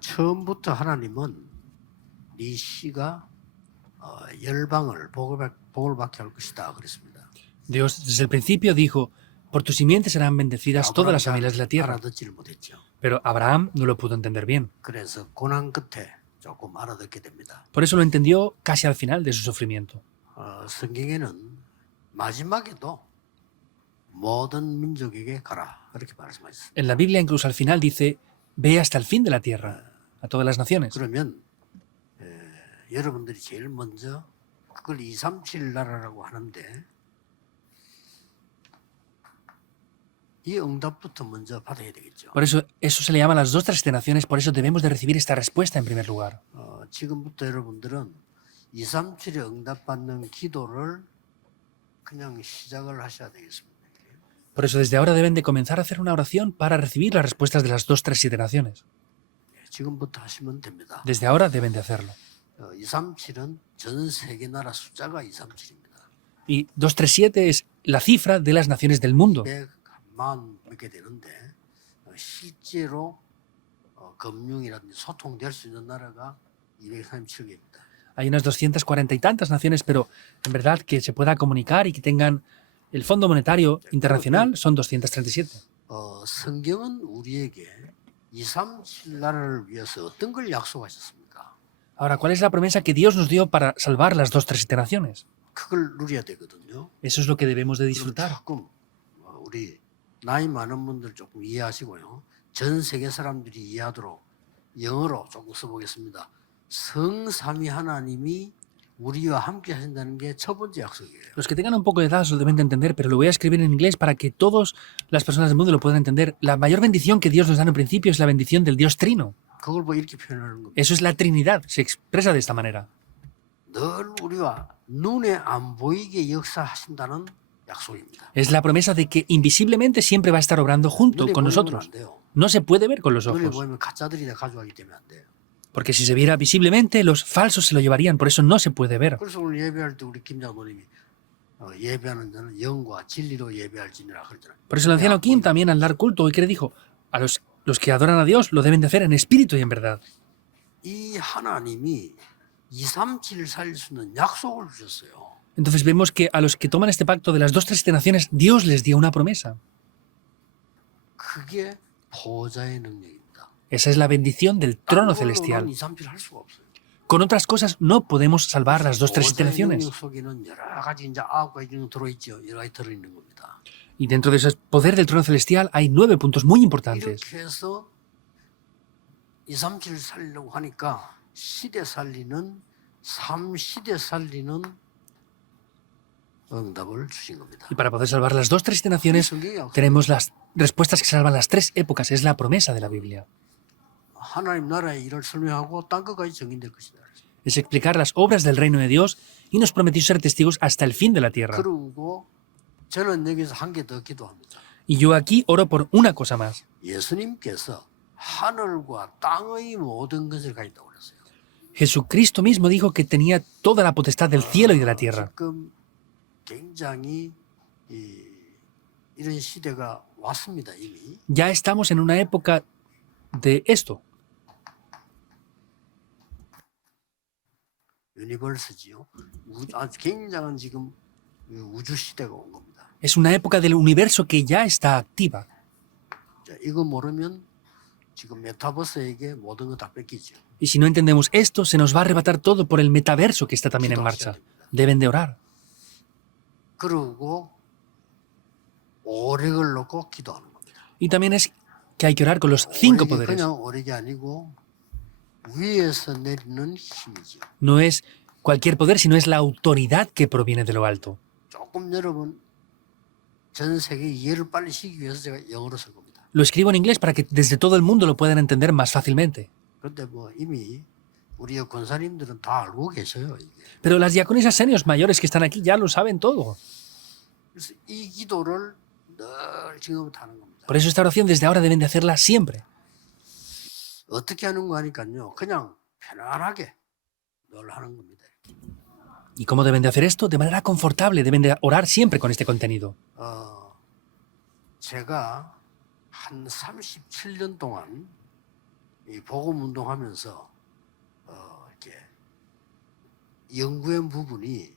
처음부터 하나님은 네 씨가 열방을 복을 받게 할 것이다 그랬습니다. Dios desde el principio dijo, por tu simiente serán bendecidas todas las familias de la tierra. 알아듣지를 못했죠. Pero Abraham no lo pudo entender bien. 그래서 고난 끝에 조금 알아듣게 됩니다. Por eso lo entendió casi al final de su sufrimiento. 성경에는 마지막에도 모든 민족에게 가라 그렇게 말씀하셨습니다. En la Biblia incluso al final dice, ve hasta el fin de la tierra, a todas las naciones. 그러면 여러분들이 제일 먼저 그걸 237 나라라고 하는데 이 응답부터 먼저 받아야 되겠죠. Por eso se le llama las dos tres generaciones, por eso debemos de recibir esta respuesta en primer lugar. 지금부터 여러분들은 237에 응답받는 기도를 그냥 시작을 하셔야 되겠습니다. Por eso desde ahora deben de comenzar a hacer una oración para recibir las respuestas de las dos tres generaciones. 지금부터 하시면 됩니다. Desde ahora deben de hacerlo. 237은 전 세계 나라 숫자가 237입니다. Y 237 es la cifra de las naciones del mundo. 100만 몇개 되는데 실제로 금융이라든지 소통될 수 있는 나라가 237개입니다. Hay unas 240 y tantas naciones, pero en verdad que se pueda comunicar y que tengan el Fondo Monetario Internacional son 237. 성경은 우리에게 237 나라를 위해서 어떤 걸 약속하셨습니까? Ahora, ¿cuál es la promesa que Dios nos dio para salvar las dos tres generaciones? 그걸 누려야 되거든요. Eso es lo que debemos de disfrutar. 조금 우리 나이 많은 분들 조금 이해하시고요. 전 세계 사람들이 이해하도록 영어로 조금 써보겠습니다. 성삼위 하나님이 우리와 함께 하신다는 게 첫 번째 약속이에요. Los que tengan un poco de edad lo deben de entender, pero lo voy a escribir en inglés para que todas las personas del mundo lo puedan entender. La mayor bendición que Dios nos da en el principio es la bendición del Dios Trino. 그걸 뭐 이렇게 표현하는 겁니다. Eso es la Trinidad, se expresa de esta manera. 늘 우리와 눈에 안 보이게 역사하신다는 약속입니다. Es la promesa de que invisiblemente siempre va a estar obrando junto 눈에 con 보이면 nosotros. 안 돼요. No se puede ver con los 눈에 ojos, 보이면 가짜들이 다 가져가기 때문에 안 돼요. porque si se viera visiblemente, los falsos se lo llevarían, por eso no se puede ver. 그래서 오늘 예배할 때 우리 김 장로님이 예배하는 자는 영과 진리로 예배할지니라 그러잖아요. Por eso el anciano Kim también al dar culto hoy que le dijo, a los que adoran a Dios lo deben de hacer en espíritu y en verdad. 이 하나님이 237을 살릴 수 있는 약속을 주셨어요. Entonces vemos que a los que toman este pacto de las dos tres generaciones, Dios les dio una promesa. 그게 보좌의 능력입니다. Esa es la bendición del trono celestial. 237을 할 수가 없어요. Con otras cosas no podemos salvar las dos tres 보좌의 generaciones. 능력 속에는 여러 가지 이제 9가지 정도 들어있죠. 여러 가지 들어있는 겁니다. Y dentro de ese poder del trono celestial hay 9 puntos muy importantes. 이렇게 해서 237을 살리려고 하니까 시대 살리는 3시대 살리는 응답을 주신 겁니다. Y para poder salvar las dos tres generaciones, tenemos las respuestas que salvan las tres épocas. Es la promesa de la Biblia. 하나님 나라의 일을 설명하고 땅 끝까지 정인될 것이다. Es explicar las obras del reino de Dios y nos prometió ser testigos hasta el fin de la tierra. 그리고 저는 여기서 한 개 더 기도합니다. Y yo aquí oro por una cosa más. 예수님께서 하늘과 땅의 모든 것을 가진다고 그랬어요. Jesucristo mismo dijo que tenía toda la potestad del cielo y de la tierra. 지금 굉장히 이런 시대가 왔습니다 이미. Ya estamos en una época de esto. 유니버스지요. 아주 굉장한 지금 우주 시대가 온 겁니다. Es una época del universo que ya está activa. 자, 이거 모르면 지금 메타버스에게 모든 거 다 뺏기죠. Y si no entendemos esto, se nos va a arrebatar todo por el metaverso que está también en marcha. Deben de orar. 그리고 오력을 놓고 기도하는 겁니다. Y también es que hay que orar con los 5 오력이 poderes. 그냥 오력이 아니고 위에서 내리는 힘이죠. No es cualquier poder, sino es la autoridad que proviene de lo alto. 조금 여러분 전 세계 이해를 빨리 시키기 위해서 제가 영어로 쓴 겁니다. Lo escribo en inglés para que desde todo el mundo lo puedan entender más fácilmente. 그런데 뭐 이미 우리 권사님들은 다 알고 계셔요. 이게. Pero las diaconisas senios mayores que están aquí ya lo saben todo. 그래서 이 기도를 늘 지금부터 하는 겁니다. Por eso esta oración desde ahora deben de hacerla siempre. 어떻게 하는 거 하니까요. 그냥 편안하게 늘 하는 겁니다. ¿Y cómo deben de hacer esto? De manera confortable, deben de orar siempre con este contenido. 제가 한 37년 동안 이 복음 운동하면서 이렇게 연구한 부분이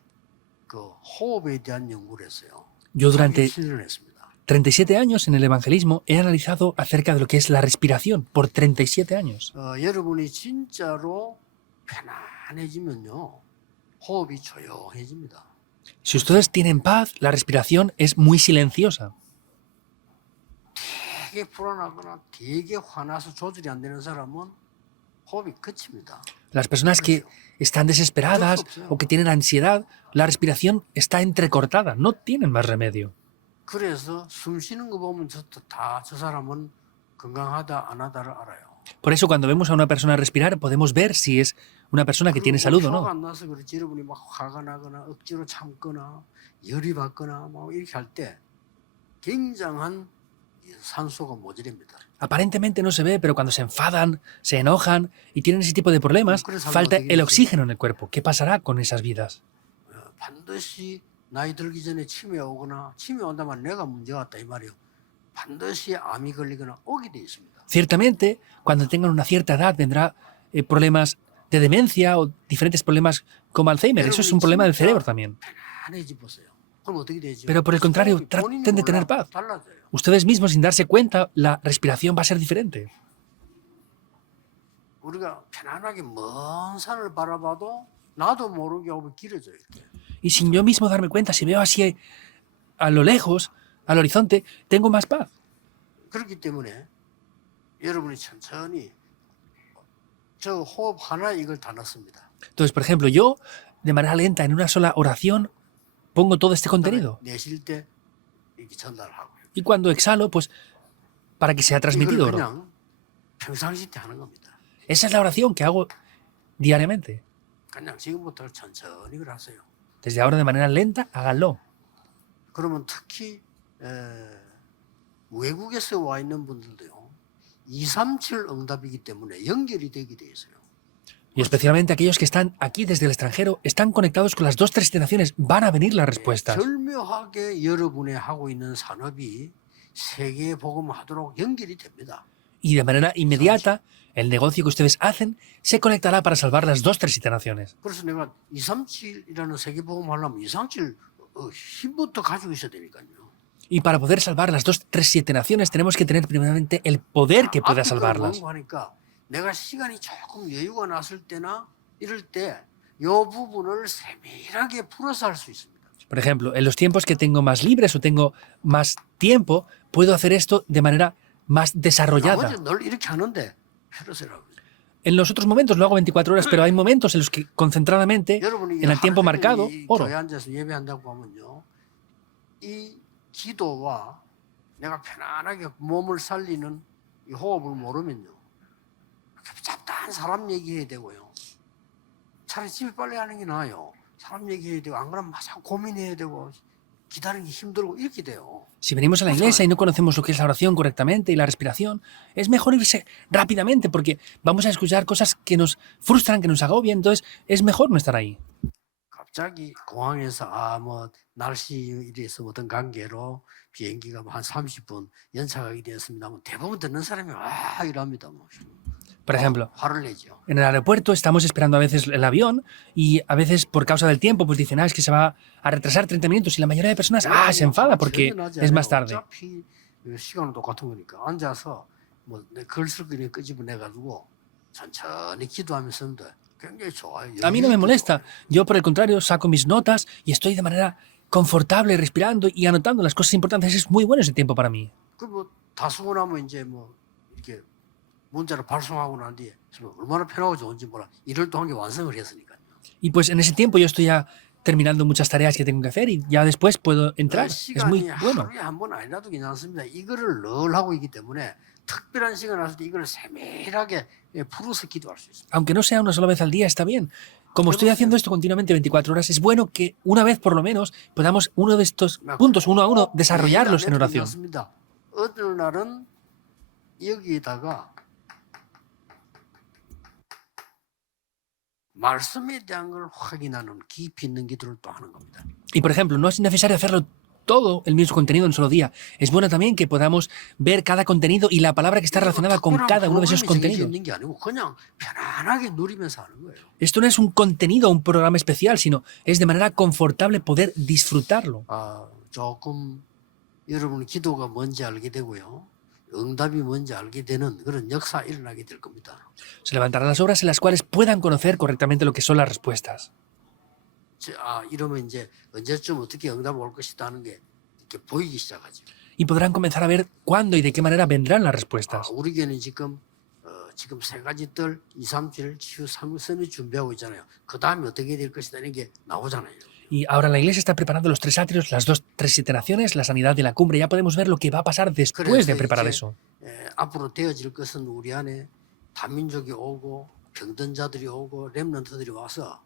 그 호흡에 대한 연구를 했어요. Yo durante 37년을 했습니다. 37 años en el evangelismo he analizado acerca de lo que es la respiración por 37 años. 여러분이 진짜로 편안해지면요, 호흡이 조용해집니다. Si ustedes tienen paz, la respiración es muy silenciosa. 되게 불안하거나 되게 화나서 조절이 안 되는 사람은 호흡이 그칩니다. Las personas que están desesperadas o que tienen ansiedad, la respiración está entrecortada, no tienen más remedio. 그래서 숨 쉬는 거 보면 다 저 사람은 건강하다 안 하다를 알아요. Por eso cuando vemos a una persona respirar podemos ver si es una persona que tiene salud o 표가 no. 안 나서 그렇지 여러분이 막 화가 나거나 억지로 참거나 열이 받거나 막 이렇게 할 때 굉장한 산소가 모자랍니다. Aparentemente no se ve, pero cuando se enfadan, se enojan y tienen ese tipo de problemas, falta el oxígeno en el cuerpo. ¿Qué pasará con esas vidas? 반드시 나이 들기 전에 치매 오거나 치매 온다면 내가 문제 왔다 이 말이에요. 반드시 암이 걸리거나 오게 돼 있습니다. Ciertamente, cuando tengan una cierta edad vendrá problemas de demencia o diferentes problemas como Alzheimer. Eso es un problema del cerebro también. 편안해지 보세요. 그럼 어떻게 되죠? Pero por el contrario, traten de tener paz. Ustedes mismos, sin darse cuenta, la respiración va a ser diferente. 우리가 편안하게 먼 산을 바라봐도 나도 모르게 호흡이 길어져요. 이렇게. Y sin yo mismo darme cuenta, si veo así a lo lejos, al horizonte, tengo más paz. 그렇기 때문에 여러분이 천천히 저 호흡 하나 이걸 다 넣습니다. Entonces, por ejemplo, yo, de manera lenta, en una sola oración, pongo todo este contenido. 내쉴 때 이렇게 전달하고요. Y cuando exhalo, pues, para que sea 이걸 transmitido. ¿no? 그냥 평상시 때 하는 겁니다. Esa es la oración que hago diariamente. 그냥 지금부터 천천히 그걸 하세요. Desde ahora, de manera lenta, háganlo. 그러면 특히 외국에서 와 있는 분들도요. 237 응답이기 때문에 연결이 되게 돼 있어요. Y especialmente aquellos que están aquí desde el extranjero, están conectados con las 2-3 naciones. Van a venir las respuestas. 절묘하게 여러분의 하고 있는 산업이 세계에 복음하도록 연결이 됩니다. Y de manera inmediata, el negocio que ustedes hacen se conectará para salvar las 2-3 naciones. 그래서 내가 237이라는 세계 복음 하려면 237 힘부터 가지고 있어야 되니까요. Y para poder salvar las 2-3 naciones tenemos que tener primeramente el poder que pueda salvarlas. 하니까 내가 시간이 조금 여유가 났을 때나 이럴 때 이 부분을 세밀하게 풀어서 할 수 있습니다. Por ejemplo, en los tiempos que tengo más libres o tengo más tiempo, puedo hacer esto de manera más desarrollada. 나머지 늘 이렇게 하는데 헤르세라고. En los otros momentos lo hago 24 horas, pero hay momentos en los que concentradamente, 여러분이 en el tiempo marcado, oro. 교회 앉아서 예배한다고 하면요. 이 기도와 내가 편안하게 몸을 살리는 이 호흡을 모르면요. 잡다한 사람 얘기해야 되고요. 차라리 집에 빨리 하는 게 나아요. 사람 얘기해야 되고 안 그러면 막 고민해야 되고 기다리는 게 힘들고 이렇게 돼요. Si venimos a la iglesia y no conocemos lo que es la oración correctamente y la respiración, es mejor irse rápidamente porque vamos a escuchar cosas que nos frustran, que nos agobian, entonces es mejor no estar ahí. 갑자기 공항에서 뭐 날씨 이래서 어떤 관계로 비행기가 한 30분 연착하게 되었습니다. 대부분 듣는 사람이 이랍니다. Por ejemplo, 화를 내죠. en el aeropuerto estamos esperando a veces el avión y a veces por causa del tiempo pues dicen, es que se va a retrasar 30 minutos y la mayoría de personas, se enfada porque es más tarde. 어차피 시간은 똑같은 거니까 앉아서 글 쓸거리 끄집어내가지고 천천히 기도하면서 굉장히 좋아요. A mí no me molesta. Yo, por el contrario, saco mis notas y estoy de manera confortable respirando y anotando las cosas importantes. Es muy bueno ese tiempo para mí. 다 쓰고 나면 이제 이렇게 문자를 발송하고 난 뒤에 얼마나 편하고 좋은지 몰라. 일을 또 한 게 완성을 했으니까요. Y pues en ese tiempo yo estoy ya terminando muchas tareas que tengo que hacer y ya después puedo entrar. Es muy bueno. 하루에 한 번 아니라도 괜찮습니다. 이거를 늘 하고 있기 때문에 특별한 시간 왔을 때 이걸 세밀하게 풀어서 기도할 수 있습니다. Aunque no sea una sola vez al día, está bien. Como estoy haciendo esto continuamente 24 horas, es bueno que una vez por lo menos podamos uno de estos puntos, uno a uno, desarrollarlos en oración. 어느 날은 여기에다가 말씀에 대한 걸 확인하는 깊이 있는 기도를 또 하는 겁니다. Y por ejemplo, no es necesario hacerlo todo el mismo contenido en un solo día. Es bueno también que podamos ver cada contenido y la palabra que está relacionada con cada uno de esos contenidos. 있는 게 아니고 그냥 편안하게 누리면서 하는 거예요. Esto no es un contenido o un programa especial, sino es de manera confortable poder disfrutarlo. 조금 여러분 기도가 뭔지 알게 되고요. 응답이 뭔지 알게 되는 그런 역사 일어나게 될 겁니다. Se levantarán las obras en las cuales puedan conocer correctamente lo que son las respuestas. 이러면 이제 언제쯤 어떻게 응답 올 것이다 하는 게 이렇게 보이기 시작하죠. Y podrán comenzar a ver cuándo y de qué manera vendrán las respuestas. 우리 교회는 지금 세 가지 뜰 2, 3절 치유 3선을 준비하고 있잖아요. 그 다음에 어떻게 될 것이다 이런 게 나오잖아요. Y ahora la iglesia está preparando los 3 atrios, las 3 iteraciones, la sanidad de la cumbre. Ya podemos ver lo que va a pasar después de preparar eso. 앞으로 되어질 것은 우리 안에 다민족이 오고 병든자들이 오고 렘넌트들이 와서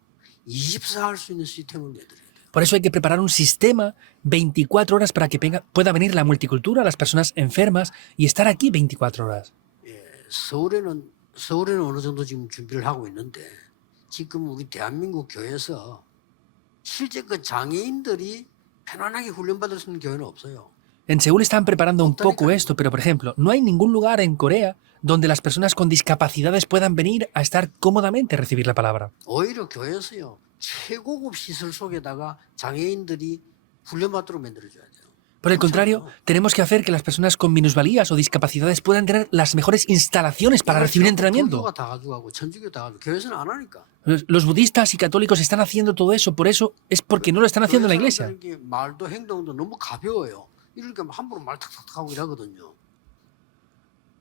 24 할 수 있는 시스템을 내드려야 돼요. Por eso hay que preparar un sistema 24 horas para que pueda venir la multicultura, las personas enfermas y estar aquí 24 horas. 서울에는 어느 정도 지금 준비를 하고 있는데 지금 우리 대한민국 교회에서 실제 그 장애인들이 편안하게 훈련받을 수 있는 교회는 없어요. En Seúl están preparando un poco esto, pero por ejemplo, no hay ningún lugar en Corea donde las personas con discapacidades puedan venir a estar cómodamente a recibir la palabra. 오히려 교회에서요 최고급 시설 속에다가 장애인들이 훈련받도록 만들어줘야 돼요. Por el contrario, tenemos que hacer que las personas con minusvalías o discapacidades puedan tener las mejores instalaciones para recibir entrenamiento. 불교가 다 가져가고 천주교 다 가지고 교회에서는 안 하니까. Los budistas y católicos están haciendo todo eso, por eso es porque no lo están haciendo en la iglesia. 이게 말도 행동도 너무 가벼워요. 이렇게 함부로 말 탁탁탁 하고 이러거든요.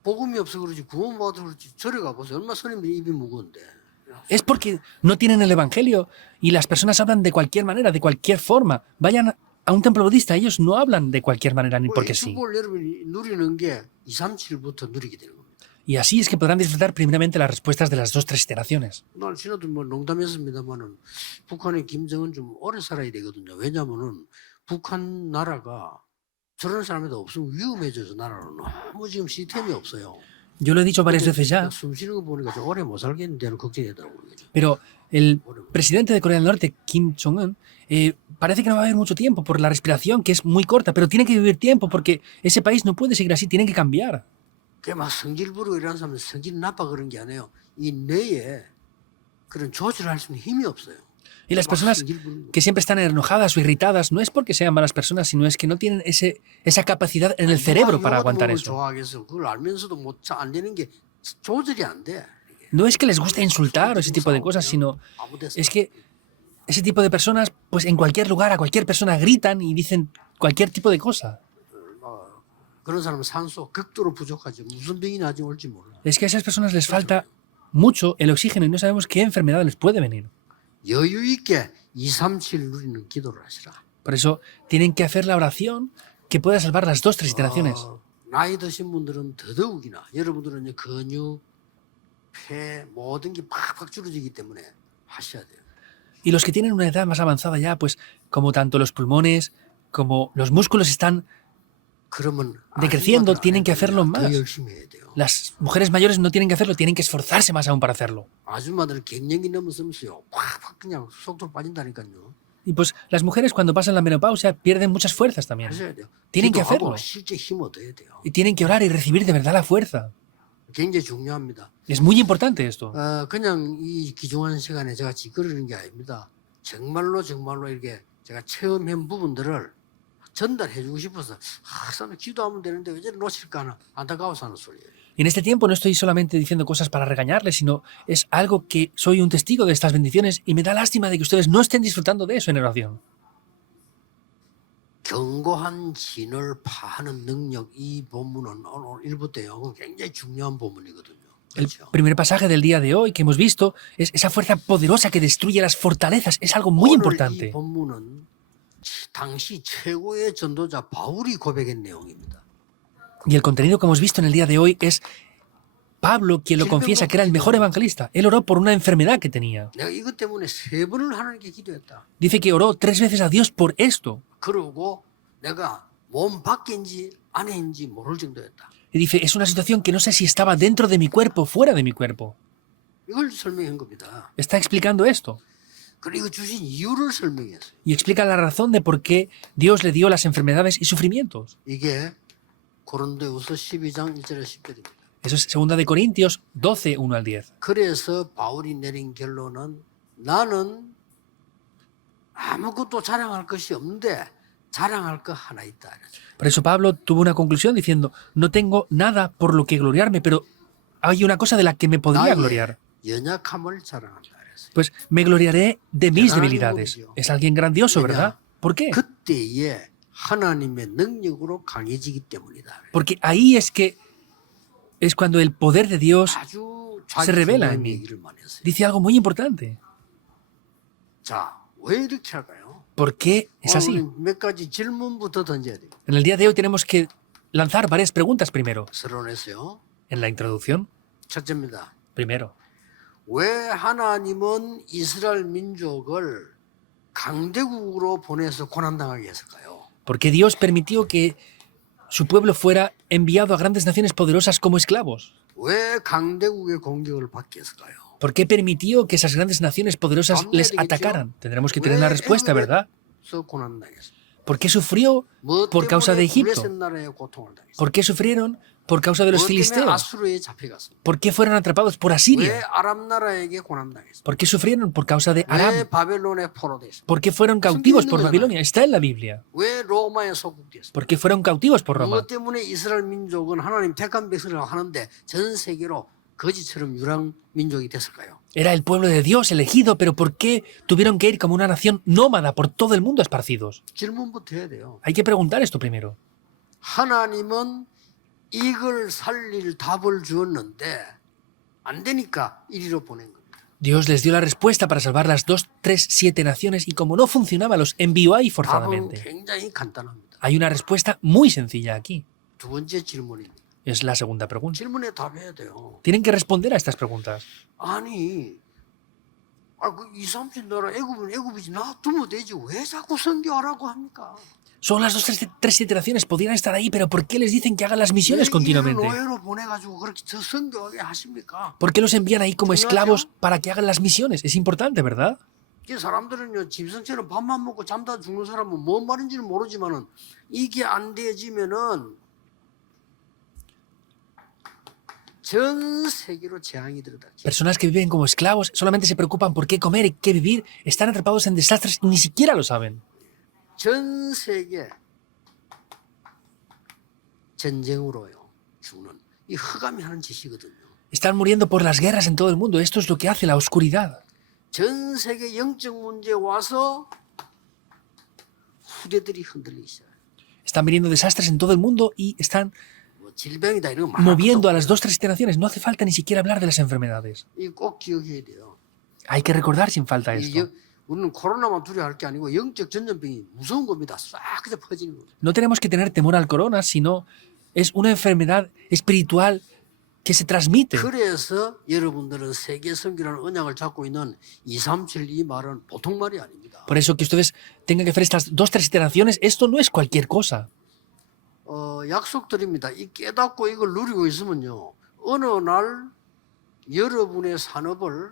복음이 없어 그러지 구원 받아서 그렇지 절에 가보세요. 얼마나 스님들이 입이 무거운데. Es porque no tienen el evangelio y las personas hablan de cualquier manera, de cualquier forma. Vayan a un templo budista, ellos no hablan de cualquier manera ni porque sí. 축복을 여러분이 누리는 게 2, 3, 7부터 누리게 되는 겁니다. Y así es que podrán disfrutar primeramente las respuestas de las 3 iteraciones. 오늘 신호들 뭐 농담했습니다만은 북한의 김정은 좀 오래 살아야 되거든요. 왜냐하면은 북한 나라가 저런 사람에도 없으면 위험해져서 나라는 너무 지금 시스템이 없어요. Yo lo he dicho varias veces ya, 숨 쉬는 거 보니까 좀 오래 못 살겠는데는 걱정이 되더라고요. pero el presidente de Corea del Norte, Kim Jong-un, parece que no va a haber mucho tiempo por la respiración, que es muy corta, pero tiene que vivir tiempo porque ese país no puede seguir así, tienen que cambiar. 그게 막 성질 부리고 이러는 사람은 성질이 나빠 그런 게 아니에요. 이 뇌에 그런 조절할 수 있는 힘이 없어요. Y las personas que siempre están enojadas o irritadas no es porque sean malas personas, sino es que no tienen esa capacidad en el cerebro para aguantar eso. 좋아하겠어. 그걸 알면서도 안 되는 게 조절이 안 돼. No es que les guste insultar o ese tipo de cosas, sino es que ese tipo de personas, pues en cualquier lugar, a cualquier persona gritan y dicen cualquier tipo de cosa. 그런 사람은 산소 극도로 부족하죠. 무슨 병이 나중에 올지 몰라. Es que a esas personas les falta mucho el oxígeno y no sabemos qué enfermedad les puede venir. 여유 있게 2, 3, 7 누리는 기도를 하시라. Por eso tienen que hacer la oración que pueda salvar las 2, 3 iteraciones. 나이 드신 분들은 더더욱이나 여러분들은 이제 근육, 폐 모든 게 팍팍 줄어지기 때문에 하셔야 돼요. Y los que tienen una edad más avanzada ya, pues como tanto los pulmones como los músculos están 그러면 decreciendo, tienen que hacerlo más. 더 열심히 해야 돼요. Las mujeres mayores no tienen que hacerlo, tienen que esforzarse más aún para hacerlo. 아줌마들 갱년기 넘었으면서요. 팍팍 그냥 속도로 빠진다니까요. Y pues las mujeres cuando pasan la menopausia pierden muchas fuerzas también. 하셔야 돼요. Tienen que 기도하고 hacerlo. 실제 힘 얻어야 돼요. Y tienen que orar y recibir de verdad la fuerza. 굉장히 중요합니다. Es muy importante esto. 그냥 이 귀중한 시간에 제가 찌그러는 게 아닙니다. 정말로 이렇게 제가 체험한 부분들을 전달해주고 싶어서 항상 기도하면 되는데 왜 저를 놓칠까 하는 안타까워서 하는 소리예요. Y en este tiempo no estoy solamente diciendo cosas para regañarles, sino es algo que soy un testigo de estas bendiciones y me da lástima de que ustedes no estén disfrutando de eso en oración. 견고한 진을 파하는 능력 이 본문은 오늘 1부터 영은 굉장히 중요한 본문이거든요. El 그렇죠? primer pasaje del día de hoy que hemos visto es esa fuerza poderosa que destruye las fortalezas. Es algo muy 오늘 이 importante. 본문은 당시 최고의 전도자 바울이 고백한 내용입니다. Y el contenido que hemos visto en el día de hoy es Pablo quien lo confiesa que era el mejor evangelista. Él oró por una enfermedad que tenía. 내가 이것 때문에 3번을 하나님께 기도했다. Dice que oró 3 veces a Dios por esto. 그러고 내가 몸 밖인지 안에인지 모를 정도였다. Y dice, es una situación que no sé si estaba dentro de mi cuerpo o fuera de mi cuerpo. 이걸 설명한 겁니다. Está explicando esto. 그리고 주신 이유를 설명했어요. Y explica la razón de por qué Dios le dio las enfermedades y sufrimientos. 이게 고린도후서 12장 1절에 10절입니다. Eso es 2 de Corintios 12, 1 al 10. 그래서 바울이 내린 결론은 나는 아무것도 자랑할 것이 없는데 자랑할 거 하나 있다. Por eso Pablo tuvo una conclusión diciendo, no tengo nada por lo que gloriarme, pero hay una cosa de la que me podría gloriar. 연약함을 자랑한다. 그랬어요. Pues me gloriaré de mis debilidades. Es alguien grandioso, ¿verdad? ¿Por qué? 그때에 하나님의 능력으로 강해지기 때문이다. Porque ahí es cuando el poder de Dios 아주 se revela en 중요한 mí. 얘기를 많이 했어요. Dice algo muy importante. 자, 왜 이렇게 할까요? ¿Por qué es así? 오늘 몇 가지 질문부터 던져야 돼요. En el día de hoy tenemos que lanzar varias preguntas primero. 서론에서요. En la introducción, 첫째입니다. primero. 왜 하나님은 이스라엘 민족을 강대국으로 보내서 고난당하게 했을까요? ¿Por qué Dios permitió que su pueblo fuera enviado a grandes naciones poderosas como esclavos? 왜 강대국의 공격을 받게 했을까요? ¿Por qué permitió que esas grandes naciones poderosas les atacaran? Tendremos que tener la respuesta, ¿verdad? 그래서 고난당했어요. ¿Por qué sufrió 뭐 por causa de 때문에 Egipto? 블레셋 나라의 고통을 당했어요? ¿Por qué sufrieron por causa de los 뭐 때문에 filisteos? 아수르에 잡혀갔어요? ¿Por qué fueron atrapados por 왜 Asiria? 아람 나라에게 고난당했어요? ¿Por qué sufrieron por causa de 왜 Aram? 바벨론에 포로됐어요? ¿Por qué fueron cautivos por Babilonia? Está en la Biblia. 왜 로마에 소국됐어요? ¿Por qué fueron cautivos por Roma? 무엇 때문에 이스라엘 민족은 하나님 택한 백성을 하는데 전 세계로 거지처럼 유랑 민족이 됐을까요? Era el pueblo de Dios elegido, pero ¿por qué tuvieron que ir como una nación nómada por todo el mundo esparcidos? 질문부터 해야 돼요. Hay que preguntar esto primero. 하나님은 이걸 살릴 답을 주었는데 안 되니까 이리로 보낸 겁니다. Dios les dio la respuesta para salvar las 2, 3, 7 naciones y como no funcionaba, los envió ahí 답은 forzadamente. 굉장히 간단합니다. Hay una respuesta muy sencilla aquí. 두 번째 질문입니다. Es la segunda pregunta. 질문에 답해야 돼요. Tienen que responder a estas preguntas. 아니, 그 2, 30 나라 애굽이지 놔두면 되지 왜 자꾸 선교하라고 합니까? Son las 2, 3, 7 naciones, podrían estar ahí, pero ¿por qué les dicen que hagan las misiones 왜 이를 continuamente? 노예로 보내가지고 그렇게 더 선교하게 하십니까? ¿Por qué los envían ahí como esclavos para que hagan las misiones? Es importante, ¿verdad? 이 사람들은요 짐승처럼 밥만 먹고 잠다 죽는 사람은 뭔 말인지는 모르지만은 이게 안 되어지면은 전 세계로 재앙이 들어다. Personas que viven como esclavos solamente se preocupan por qué comer y qué vivir, están atrapados en desastres y ni siquiera lo saben. 전 세계 전쟁으로요 죽는 이 흑암이 하는 짓이거든요. Están muriendo por las guerras en todo el mundo. Esto es lo que hace la oscuridad. 전 세계 영적 문제 와서 후대들이 흔들리기 시작. Están viniendo desastres en todo el mundo y están 뭐 질병이다 이런 거 말할 moviendo 것도 a las 없고요. 2, 3, 7 naciones. No hace falta ni siquiera hablar de las enfermedades. 이꼭 기억해야 돼요. Hay que recordar sin falta 이 esto. 우리는 코로나만 두려워할 게 아니고 영적 전염병이 무서운 겁니다. 싹 그냥 퍼지는 겁니다. No tenemos que tener temor al corona, sino es una enfermedad espiritual que se transmite. 그래서 여러분들은 세계 선교라는 언약을 잡고 있는 237 이 말은 보통 말이 아닙니다. Por eso que ustedes tengan que hacer estas 2, 3, 7 naciones, esto no es cualquier cosa. 약속드립니다. 이 깨닫고 이걸 누리고 있으면요. 어느 날 여러분의 산업을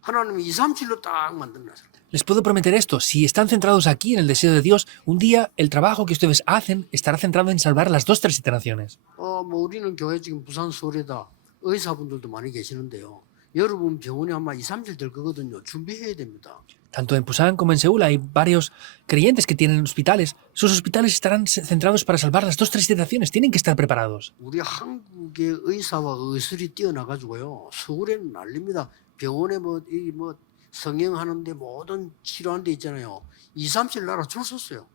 하나님이 237로 딱 만들어놨을 때 Les puedo prometer esto, si están centrados aquí en el deseo de Dios, un día el trabajo que ustedes hacen estará centrado en salvar las 2, 3, 7 naciones. 뭐 우리는 교회 지금 부산 서울에다 의사분들도 많이 계시는데요. 여러분 병원에 아마 2, 3일 될 거거든요. 준비해야 됩니다. Tanto en Busan como en Seúl hay varios creyentes que tienen hospitales. Sus hospitales estarán centrados para salvar las 2, 3, 7 naciones. Tienen que estar preparados. 우리 한국의 의사와 의술이 뛰어나가지고요. 서울에는 난립니다. 병원에 뭐 성형하는데 모든 치료하는 데 있잖아요. 2, 3일 나라 줄 섰어요.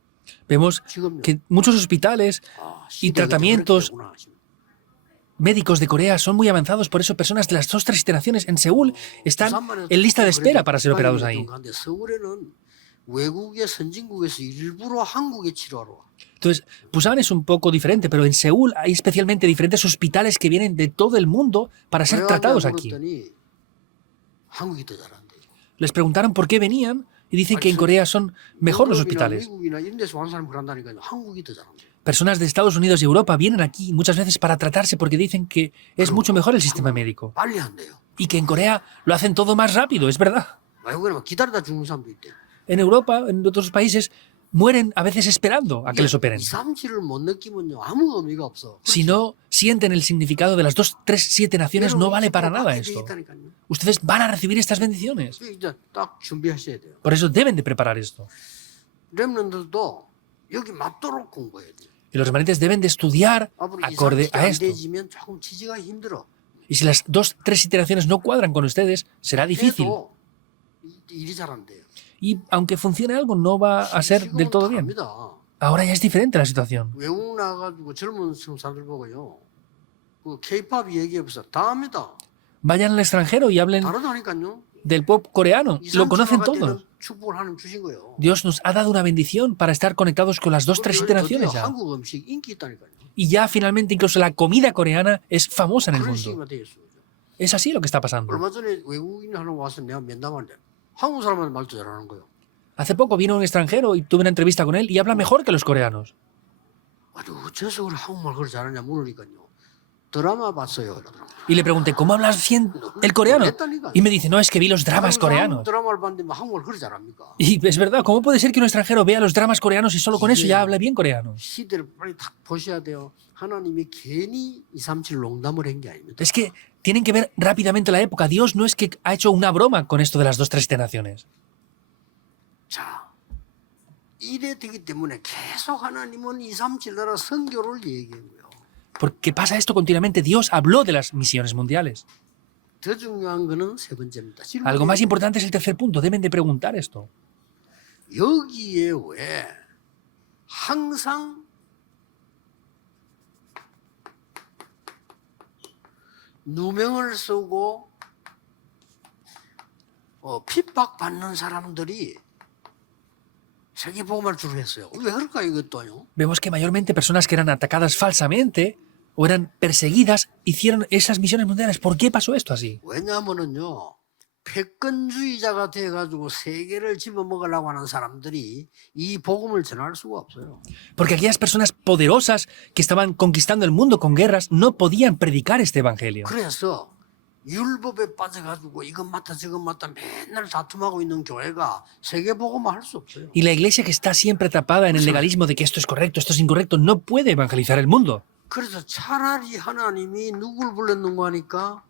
Vemos 지금요. que muchos hospitales y 시대가 tratamientos 그렇게 되구나 싶어요. médicos de Corea son muy avanzados, por eso personas de las 2, 3, 7 naciones en Seúl están 부산만 해도 en lista de 그래도 espera para ser operados 부산이면 ahí. 좀 가는데 서울에는 외국의 선진국에서 일부러 한국에 치료하러 와. Entonces, Busan es un poco diferente, pero en Seúl hay especialmente diferentes hospitales que vienen de todo el mundo para ser 왜 tratados 왔냐 aquí. 물었더니 한국이 더 잘한대요. Les preguntaron por qué venían y dicen que en Corea son mejor los 유럽이나 hospitales. 미국이나 이런 데서 온 사람이 그런다니까요. 한국이 더 잘한대요. Personas de Estados Unidos y Europa vienen aquí muchas veces para tratarse porque dicen que es mucho mejor el sistema médico 빨리 한대요. y que en Corea lo hacen todo más rápido, es verdad. 외국에는 막 기다리다 죽는 사람도 있대. En Europa, en otros países, mueren a veces esperando a que les operen. 2, 3를 못 느끼면요 아무 의미가 없어. Si no sienten el significado de las 2, 3, 7 naciones, no vale para nada esto. Ustedes van a recibir estas bendiciones. 이제 딱 준비하셔야 돼요. Por eso deben de preparar esto. 렘넌트도 여기 맞도록 공부해야 돼요. Y los remanentes deben de estudiar 앞으로 2, acorde 3안 a esto. 되지면 조금 지지가 힘들어. Y si las 2, 3 iteraciones no cuadran con ustedes, será difícil. 그래도 일이 잘 안 돼요. Y aunque funcione algo, no va a ser del todo bien. 다릅니다. Ahora ya es diferente la situación. 외국 나가지고 젊은 사람들 보고요. 그 K-팝 얘기해보세요. 다 합니다. Vayan al extranjero y hablen 다르다니까요. del pop coreano. Lo conocen todos. 축복을 하나님 주신 거예요. Dios nos ha dado una bendición para estar conectados con las 2, 3 iteraciones ya. 한국 음식 인기 있다니까요. Y ya finalmente incluso la comida coreana es famosa en el 그런 mundo. 시기가 돼 있어요. Es así lo que está pasando. 얼마 전에 외국인 하나 와서 내가 면담하는데 한국 사람한테 말도 잘하는 거예요. Hace poco vino un extranjero y tuve una entrevista con él y habla mejor que los coreanos. 아주 어째서 그래 한국말 그렇게 잘하냐 물으니까요. 드라마 봤어요. 그러더라고요. Y le pregunté, ¿cómo hablas bien el coreano? Y me dice, no, es que vi los dramas coreanos. 드라마를 봤는데 뭐 한국말 그렇게 잘합니까? Y es verdad, ¿cómo puede ser que un extranjero vea los dramas coreanos y solo con eso ya habla bien coreano? 시대를 빨리 딱 보셔야 돼요. 하나님이 괜히 2, 3, 7 농담을 한 게 아닙니다. Es que tienen que ver rápidamente la época. Dios no es que ha hecho una broma con esto de las 2, 3 iteraciones. 자, 이래 되기 때문에 계속 하나님은 2, 3, 7 나라 선교를 얘기한 거예요. Porque pasa esto continuamente. Dios habló de las misiones mundiales. 더 중요한 거는 세 번째입니다. Algo más importante es el tercer punto. Deben de preguntar esto. 여기에 왜 항상 누명을 쓰고 핍박받는 사람들이 세계복음을 주로 했어요. 왜 그럴까요, 이것도요? Vemos que mayormente personas que eran atacadas falsamente o eran perseguidas hicieron esas misiones mundiales. ¿Por qué pasó esto así? 왜냐하면은요, 패권주의자가 돼가지고 세계를 집어먹으려고 하는 사람들이 이 복음을 전할 수가 없어요. Porque aquellas personas poderosas que estaban conquistando el mundo con guerras no podían predicar este evangelio. 그래서 율법에 빠져가지고 이것 맞다 저것 맞다 맨날 다툼하고 있는 교회가 세계 복음을 할 수 없어요. Y la iglesia que está siempre atrapada en el legalismo de que esto es correcto, esto es incorrecto, no puede evangelizar el mundo. 그래서 차라리 하나님이 누굴 불렀는가 하니까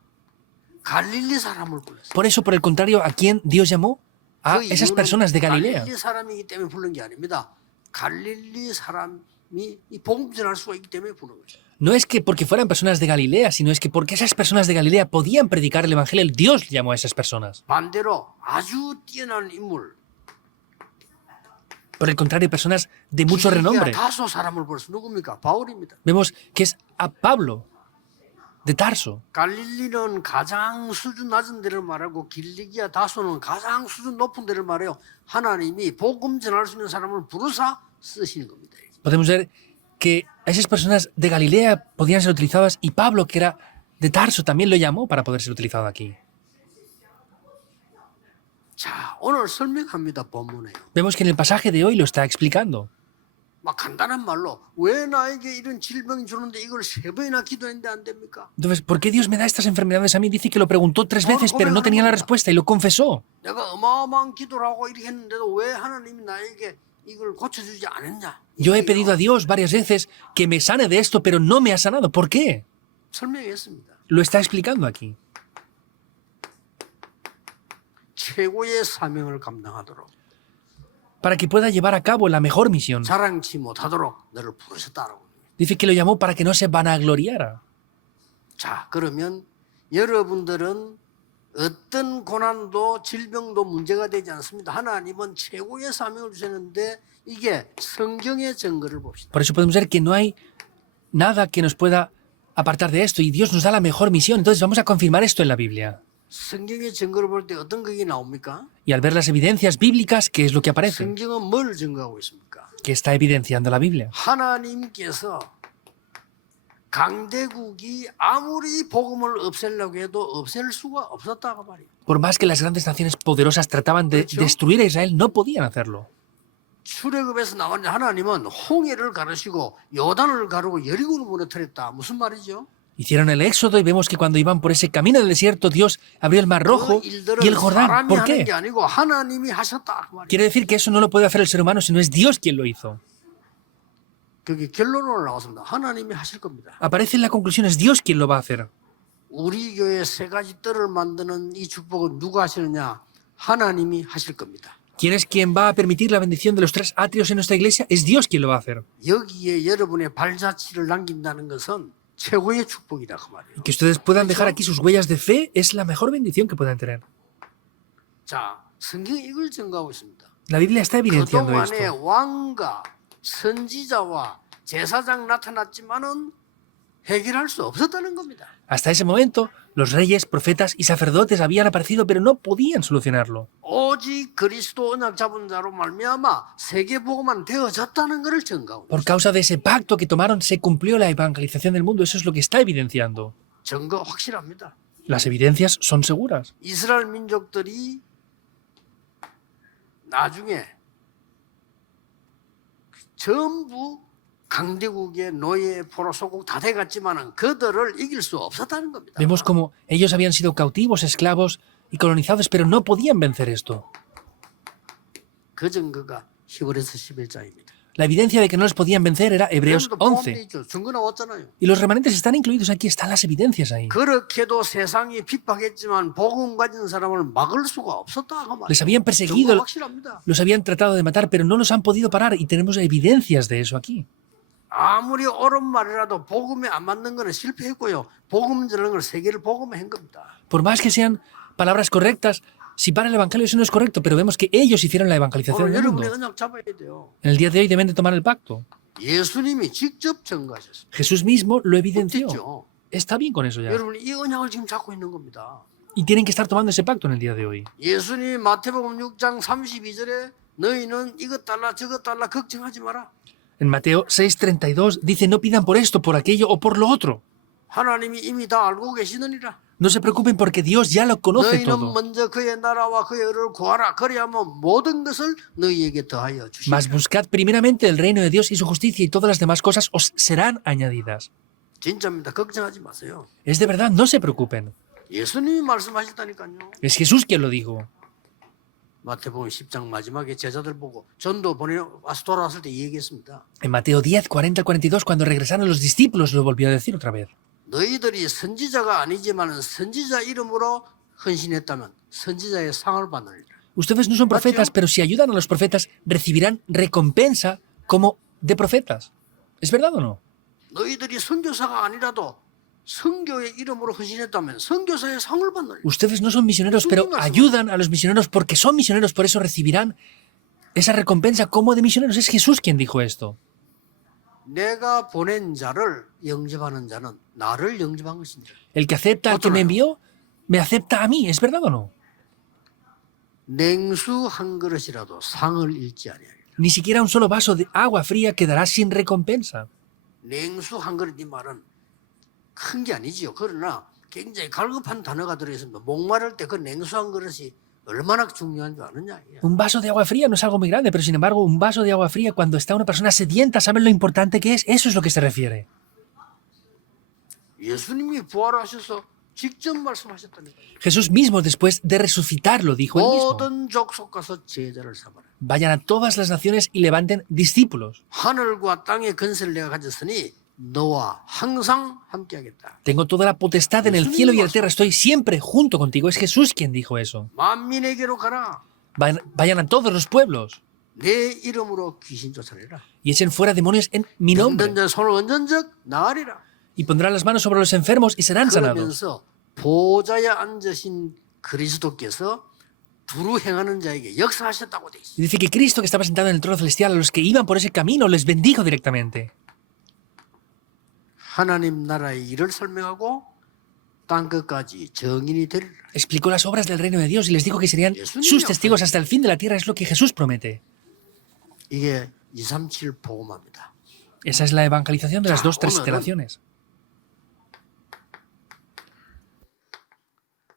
갈릴리 사람을 불렀어요. Por eso, por el contrario, ¿a quién Dios llamó? A 그 esas 이유는 personas de Galilea. 갈릴리 사람이기 때문에 부른 게 아닙니다. 갈릴리 사람이 이 복음 전할 수가 있기 때문에 부른 거죠. No es que porque fueran personas de Galilea, sino es que porque esas personas de Galilea podían predicar el evangelio, Dios llamó a esas personas. 반대로 아주 뛰어난 인물, Por el contrario, personas de mucho renombre. 다소 사람을 불렀어. 누굽니까? 바울입니다. Vemos que es a Pablo de Tarso. 갈릴리는 가장 수준 낮은 데를 말하고 길리기아 다소는 가장 수준 높은 데를 말해요. 하나님이 복음 전할 수 있는 사람을 부르사 쓰시는 겁니다. Podemos ver que esas personas de Galilea podían ser utilizadas y Pablo, que era de Tarso, también lo llamó para poder ser utilizado aquí. 자, 오늘 설명합니다. 본문에요. Vemos que en el pasaje de hoy lo está explicando. 막 간단한 말로 왜 나에게 이런 질병이 주는데 이걸 3번이나 기도했는데 안 됩니까? Entonces, ¿por qué Dios me da estas enfermedades a mí? Dice que lo preguntó 3 veces, pero no tenía la respuesta y lo confesó. 내가 어마어마한 기도를 하고 이렇게 했는데도 왜 하나님이 나에게 이걸 고쳐주지 않았냐? Yo he pedido a Dios varias veces que me sane de esto, pero no me ha sanado. ¿Por qué? 설명했습니다. Lo está explicando aquí. 최고의 사명을 감당하도록 Para que pueda llevar a cabo la mejor misión. 자랑치 못하도록 너를 부르셨다라고. Dice que lo llamó para que no se vanagloriara. 자, 그러면 여러분들은 어떤 고난도 질병도 문제가 되지 않습니다. 하나님은 최고의 사명을 주셨는데 이게 성경의 증거를 봅시다. Por eso podemos ver que no hay nada que nos pueda apartar de esto y Dios nos da la mejor misión. Entonces vamos a confirmar esto en la Biblia. 성경의 증거를 볼 때 어떤 것이 나옵니까? Y al ver las evidencias bíblicas, ¿qué es lo que aparece? 성경은 뭘 증거하고 있습니까? ¿Qué está evidenciando la Biblia? 하나님께서 강대국이 아무리 복음을 없애려고 해도 없앨 수가 없었다고 말이에요. Por más que las grandes naciones poderosas trataban de destruir a Israel, no podían hacerlo. 출애굽에서 나오는 하나님은 홍해를 가르시고 요단을 가르고 여리고를 무너뜨렸다. 무슨 말이죠? Hicieron el éxodo y vemos que cuando iban por ese camino del desierto, Dios abrió el Mar Rojo 그 y el 일들은 Jordán. 사람이 ¿Por 하는 qué? 게 아니고 하나님이 하셨다 그 말이에요. Quiere decir que eso no lo puede hacer el ser humano, sino es Dios quien lo hizo. 그게 결론으로 나왔습니다. 하나님이 하실 겁니다. Aparece en la conclusión, es Dios quien lo va a hacer. 우리 교회 세 가지 뜰을 만드는 이 축복은 누가 하시느냐? 하나님이 하실 겁니다. ¿Quién es quien va a permitir la bendición de los 3 atrios en nuestra iglesia? Es Dios quien lo va a hacer. 여기에 여러분의 발자취를 남긴다는 것은 최고의 축복이다 그 말이에요. Y que ustedes puedan dejar aquí sus huellas de fe es la mejor bendición que puedan tener. 자, 성경이 이걸 증거하고 있습니다. La Biblia está evidenciando 그동안에 esto. 왕과 선지자와 제사장 나타났지만은 해결할 수 없었다는 겁니다. Hasta ese momento, los reyes, profetas y sacerdotes habían aparecido, pero no podían solucionarlo. 오직 그리스도 언약 잡은 자로 말미암아 세계복음만 되어졌다는 것을 증거하고 Por causa de ese pacto que tomaron, se cumplió la evangelización del mundo. Eso es lo que está evidenciando. 증거 확실합니다. Las evidencias son seguras. 이스라엘 민족들이 나중에 전부 강대국의 노예 포로 소국 다 돼갔지만은 그들을 이길 수 없었다는 겁니다. Vemos como ellos habían sido cautivos, esclavos y colonizados, pero no podían vencer esto. 그 증거가 히브리서 11장입니다. La evidencia de que no les podían vencer era Hebreos 11. 있죠. 증거 나왔잖아요. Y los remanentes están incluidos aquí, están las evidencias ahí. 그렇게도 세상이 핍박했지만 복음 가진 사람을 막을 수가 없었다 그 말이에요. Les habían 증거 perseguido, 확실합니다. los habían tratado de matar, pero no los han podido parar y tenemos evidencias de eso aquí. 아무리 옳은 말이라도 복음에 안 맞는 거는 실패했고요. 복음 전하는 걸 세계를 복음한 겁니다. Por más que sean palabras correctas, si para el Evangelio eso no es correcto, pero vemos que ellos hicieron la evangelización 오늘 del 여러분의 mundo. 언약 잡아야 돼요. En el día de hoy deben de tomar el pacto. 예수님이 직접 증거하셨어요. Jesús mismo lo evidenció. 그렇죠. Está bien con eso ya. 여러분이 이 언약을 지금 잡고 있는 겁니다. Y tienen que estar tomando ese pacto en el día de hoy. 예수님이 마태복음 6장 32절에 너희는 이것 달라 저것 달라 걱정하지 마라. En Mateo 6:32 dice, no pidan por esto, por aquello o por lo otro. 하나님이 이미 다 알고 계시느니라. No se preocupen porque Dios ya lo conoce 너희는 todo. 먼저 그의 나라와 그의 의를 구하라. 그리하면 모든 것을 너희에게 더하여 주시리라. Mas buscad primeramente el reino de Dios y su justicia y todas las demás cosas os serán añadidas. 진짜입니다. 걱정하지 마세요. Es de verdad, no se preocupen. 예수님이 말씀하셨다니까요. Es Jesús quien lo dijo. 마태복음 10장 마지막에 제자들 보고 전도 보내 와서 돌아왔을 때 이 얘기했습니다. En Mateo 10, 40 al 42, cuando regresaron los discípulos, lo volvió a decir otra vez. 너희들이 선지자가 아니지만 선지자 이름으로 헌신했다면 선지자의 상을 받으리라. Ustedes no son profetas, pero si ayudan a los profetas, recibirán recompensa como de profetas. ¿Es verdad o no? 너희들이 선교사가 아니라도 선교의 이름으로 헌신했다면 선교사의 상을 받으리라. Ustedes no son misioneros, pero ayudan a los misioneros porque son misioneros, por eso recibirán esa recompensa como de misioneros. Es Jesús quien dijo esto. 내가 보낸 자를 영접하는 자는 나를 영접한 것이니라. El que acepta al que me envió, me acepta a mí. ¿Es verdad o no? 냉수 한 그릇이라도 상을 잃지 아니하리라. Ni siquiera un solo vaso de agua fría quedará sin recompensa. 냉수 한 그릇 이 말은 큰 게 아니지요. 그러나 굉장히 갈급한 단어가 들어있습니다. 목마를 때 그 냉수 한 그릇이 얼마나 중요한 줄 아느냐. Un vaso de agua fría no es algo muy grande, pero sin embargo, un vaso de agua fría cuando está una persona sedienta, ¿saben lo importante que es? Eso es lo que se refiere. 예수님이 부활하셔서 직접 말씀하셨다니까요. Jesús mismo, después de resucitarlo, dijo él mismo. 모든 족속 가서 제자를 삼아라. Vayan a todas las naciones y levanten discípulos. 하늘과 땅의 건세를 내가 가졌으니 너와 항상 함께하겠다. Tengo toda la potestad en el cielo y en la tierra. Estoy siempre junto contigo. Es Jesús quien dijo eso. 만민에게로 가라. Vayan a todos los pueblos 내 이름으로 귀신 쫓아내라. y echen fuera demonios en mi nombre. 병든 자 손을 원전적 나으리라. Y pondrán las manos sobre los enfermos y serán sanados. 그러면서 보좌에 앉으신 그리스도께서 두루 행하는 자에게 역사하셨다고 돼 있어요. Y dice que Cristo, que estaba sentado en el trono celestial, a los que iban por ese camino, les bendijo directamente. 하나님 나라의 일을 설명하고 땅 끝까지 정인이 되리라. Explicó las obras del reino de Dios y les dijo que serían sus testigos hasta el fin de la tierra. Es lo que Jesús promete. 이게 237 복음화입니다. Esa es la evangelización de las dos, tres 오늘은 generaciones.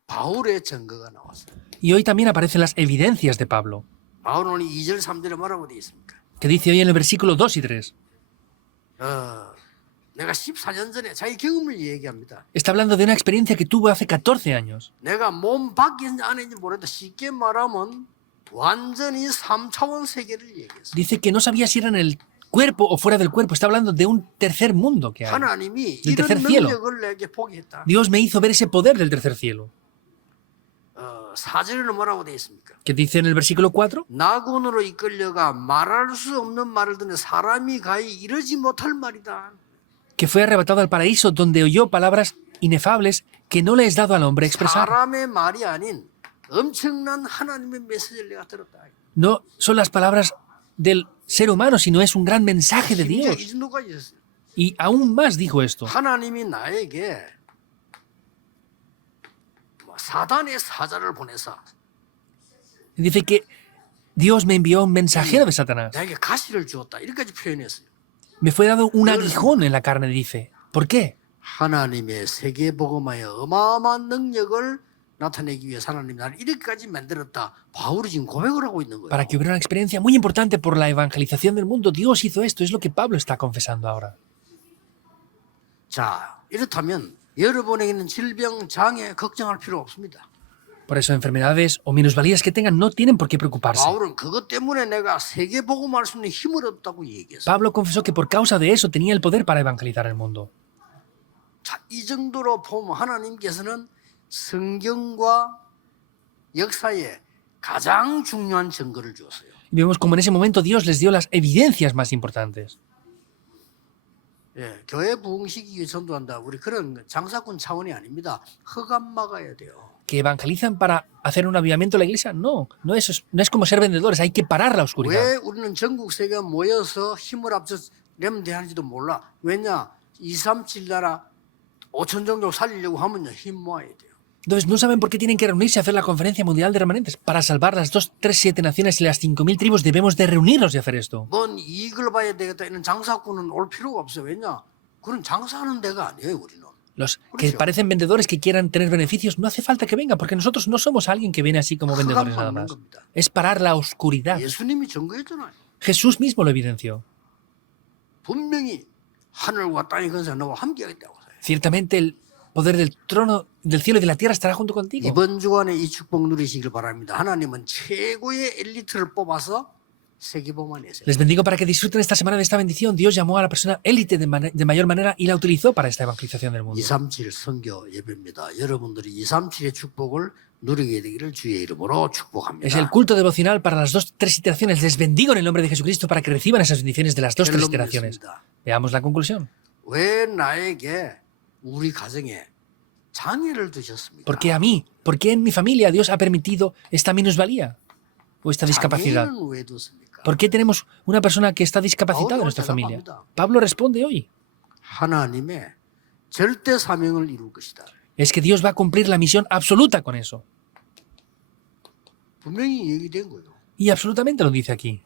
바울의 증거가 나왔어요. Y hoy también aparecen las evidencias de Pablo, 바울은 2절 3절에 뭐라고 되어 있습니까? que dice hoy en el versículo 2 y 3. 내가 14년 전에 자기 경험을 얘기합니다. Está hablando de una experiencia que tuvo hace 14 años. 내가 몸 밖인지 안인지 모르겠다. 쉽게 말하면 완전히 3차원 세계를 얘기했어요. Dice que no sabía si era en el cuerpo o fuera del cuerpo. Está hablando de un tercer mundo que hay. 하나님이 del 이런 tercer cielo. 능력을 내게 보게 했다. Dios me hizo ver ese poder del tercer cielo. 4절에는 뭐라고 되어 있습니까? Que dice en el versículo 4, 낙원으로 이끌려가 말할 수 없는 말을 듣는 사람이 가히 이르지 못할 말이다. que fue arrebatado al paraíso donde oyó palabras inefables que no le es dado al hombre expresar. 사람의 말이 아닌 엄청난 하나님의 메시지를 내가 들었다. No son las palabras del ser humano, sino es un gran mensaje de 심지어 이 Dios. 정도까지 했어요. Y aún más dijo esto. 하나님이 나에게 사단의 사자를 보내서 Dice que Dios me envió un mensajero de Satanás. 나에게 가시를 주었다. 이렇게까지 표현했어요. Me fue dado un aguijón en la carne, dice. ¿Por qué? 하나님의 세계복음화의 어마어마한 능력을 나타내기 위해서 하나님이 나를 이렇게까지 만들었다. 바울이 지금 고백을 하고 있는 거예요. Para que hubiera una experiencia muy importante por la evangelización del mundo. Dios hizo esto, es lo que Pablo está confesando ahora. 자, 이렇다면 여러분에게는 질병, 장애 걱정할 필요 없습니다. Por eso enfermedades o minusvalías que tengan no tienen por qué preocuparse. 바울은 그것 때문에 내가 세계복음할 수 있는 힘을 얻다고 얘기했어요. Pablo confesó que por causa de eso tenía el poder para evangelizar el mundo. 자, 이 정도로 보면 하나님께서는 성경과 역사에 가장 중요한 증거를 주었어요. Y vemos como en ese momento Dios les dio las evidencias más importantes. 예, 교회 부흥시키기 위해 전도한다. 우리 그런 장사꾼 차원이 아닙니다. 흑암 막아야 돼요. ¿Que evangelizan para hacer un avivamiento a la iglesia? No, no es como ser vendedores, hay que parar la oscuridad. 왜 우리는 전국 세계가 모여서 힘을 합쳐 내면 되는지도 몰라. 왜냐? 237 나라 5천 종족 살리려고 하면요 힘 모아야 돼요. Entonces no saben por qué tienen que reunirse a hacer la conferencia mundial de remanentes. Para salvar las 2, 3, 7 naciones y las 5.000 tribus debemos de reunirnos y hacer esto. 뭔 이익을 봐야 되겠다. 이런 장사꾼은 올 필요가 없어요. 왜냐? 그런 장사하는 데가 아니에요. 우리는. Los que parecen vendedores que quieran tener beneficios, no hace falta que vengan, porque nosotros no somos alguien que viene así como vendedores nada más. Es parar la oscuridad. 예수님이 증거했잖아요. Jesús mismo lo evidenció. 분명히 하늘과 땅의 건설 너와 함께하겠다고. Ciertamente el poder del trono, del cielo y de la tierra estará junto contigo. 이번 주간에 이 축복 누리시길 바랍니다. 하나님은 최고의 엘리트를 뽑아서 세계복음화 내세요. Les bendigo para que disfruten esta semana de esta bendición. Dios llamó a la persona élite de mayor manera y la utilizó para esta evangelización del mundo. 237 선교 예배입니다. 여러분들이 237의 축복을 누리게 되기를 주의 이름으로 축복합니다. Es el culto devocional para las 2, 3 iteraciones. Les bendigo en el nombre de Jesucristo para que reciban esas bendiciones de las 2, 3 iteraciones. Veamos la conclusión. 왜 나에게 우리 가정에 장애를 두셨습니까? ¿Por qué a mí? ¿Por qué en mi familia Dios ha permitido esta minusvalía o esta discapacidad? 장애는 왜 뒀습니까? ¿Por qué tenemos una persona que está discapacitada en nuestra familia? Pablo responde hoy. 하나님의 절대 사명을 이룰 것이다. Es que Dios va a cumplir la misión absoluta con eso. 분명히 얘기된 거예요. Y absolutamente lo dice aquí.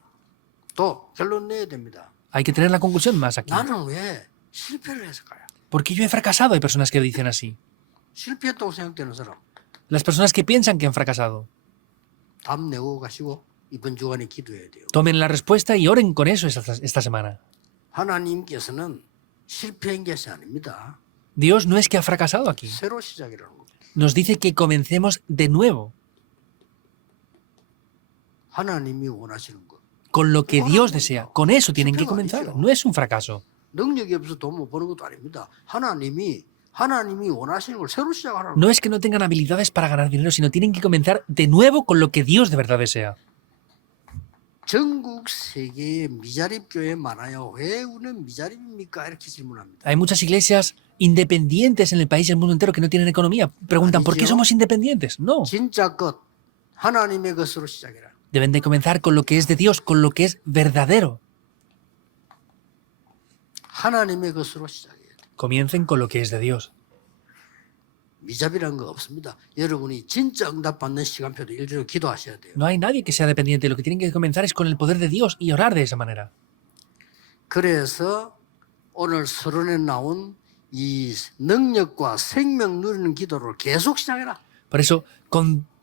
또 결론 내야 됩니다. Hay que tener la conclusión más aquí. 나는 왜 실패를 했을까요? Porque yo he fracasado, hay personas que dicen así. 실패했다고 생각되는 사람 Las personas que piensan que han fracasado. 답 내고 가시고 이번 주간에 기도해야 돼요. Tomen la respuesta y oren con eso esta semana. 하나님께서는 실패한 것이 아닙니다. Dios no es que ha fracasado aquí. 새로 시작이라는 겁니다. Nos dice que comencemos de nuevo, 하나님이 원하시는 것. con lo que Dios desea. Con eso tienen que comenzar. No es un fracaso. 능력이 없어서 돈 못 버는 것도 아닙니다. 하나님이 원하시는 걸 새로 시작하라는 No es que no tengan habilidades para ganar dinero, sino tienen que comenzar de nuevo con lo que Dios de verdad desea. 전국 세계에 미자립 교회 많아요. 왜 우리는 미자립입니까? 이렇게 질문합니다. Hay muchas iglesias independientes en el país y en el mundo entero que no tienen economía. Preguntan, ¿por qué somos independientes? No. 진짜 것, 하나님의 것으로 시작해라. Deben de comenzar con lo que es de Dios, con lo que es verdadero. 하나님의 것으로 시작해야 돼. Comiencen con lo que es de Dios. 미잡이라는 거 없습니다. 여러분이 진짜 응답받는 시간표도 일주일 기도하셔야 돼요. No hay nadie que sea dependiente. Lo que tienen que comenzar es con el poder de Dios y orar de esa manera. 그래서 오늘 서론에 나온 이 능력과 생명 누리는 기도를 계속 시작해라. Por eso,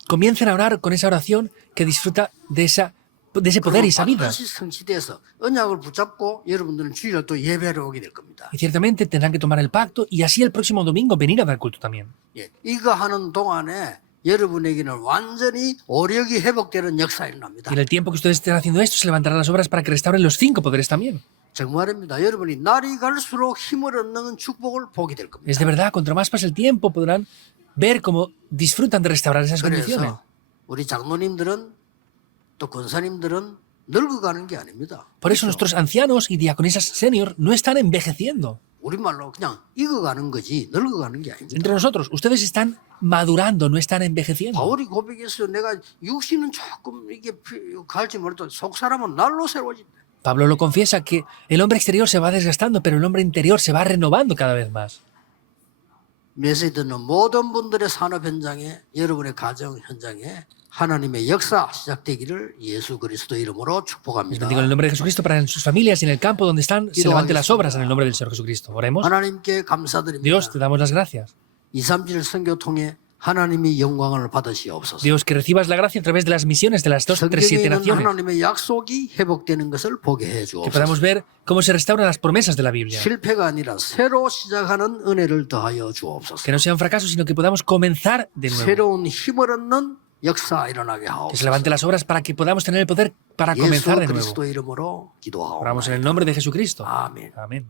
comiencen a orar con esa oración que disfruta de esa de ese poder y esa vida. 반드시 성취돼서 언약을 붙잡고 여러분들은 주일날 또 예배를 오게 될 겁니다. Y ciertamente tendrán que tomar el pacto y así el próximo domingo venir a dar culto también. 예, 이거 하는 동안에 여러분에게는 완전히 오력이 회복되는 역사가 일어납니다. Y en el tiempo que ustedes estén haciendo esto, se levantarán las obras para que restauren los 5 poderes también. 정말입니다. 여러분이 날이 갈수록 힘을 얻는 축복을 보게 될 겁니다. Es de verdad, contra más pasa el tiempo, podrán ver cómo disfrutan de restaurar esas condiciones. 그래서 우리 장로님들은 또 권사님들은 늙어가는 게 아닙니다. Por eso nuestros ancianos y diaconisas senior no están envejeciendo. 우리말로 그냥 익어가는 거지 늙어가는 게 아닙니다. Entre nosotros, ustedes están madurando, no están envejeciendo. 바울이 고백했어요. 내가 육신은 조금 이게 갈지 몰라도 속 사람은 날로 새로워진다. Pablo lo confiesa que el hombre exterior se va desgastando, pero el hombre interior se va renovando cada vez más. 메시지 듣는 모든 분들의 산업 현장에 여러분의 가정 현장에 하나님의 역사 시작되기를 예수 그리스도 이름으로 Les 축복합니다. bendigo en el nombre de Jesucristo para en sus familias y en el campo donde están, se levanten las obras en el nombre del Señor Jesucristo. Oremos. 하나님께 감사드립니다. Dios, te damos las gracias. 2, 3질 선교 통해 하나님이 영광을 받으시옵소서. Dios, que recibas la gracia a través de las misiones de las 2, 3, 성경에 7 있는 naciones. 하나님의 약속이 회복되는 것을 보게 해 Que podamos 주옵소서. ver cómo se restauran las promesas de la Biblia. 실패가 아니라 새로 시작하는 은혜를 더하여 주옵소서. Que no sean fracasos, sino que podamos comenzar de nuevo. 새로운 힘을 얻는 역사 일어나게 Que se 하옵소서. levanten las obras para que podamos tener el poder para 예수 comenzar de nuevo. 그리스도 이름으로 기도하옵나이다. Oramos en el nombre de Jesucristo. 아멘. Amén.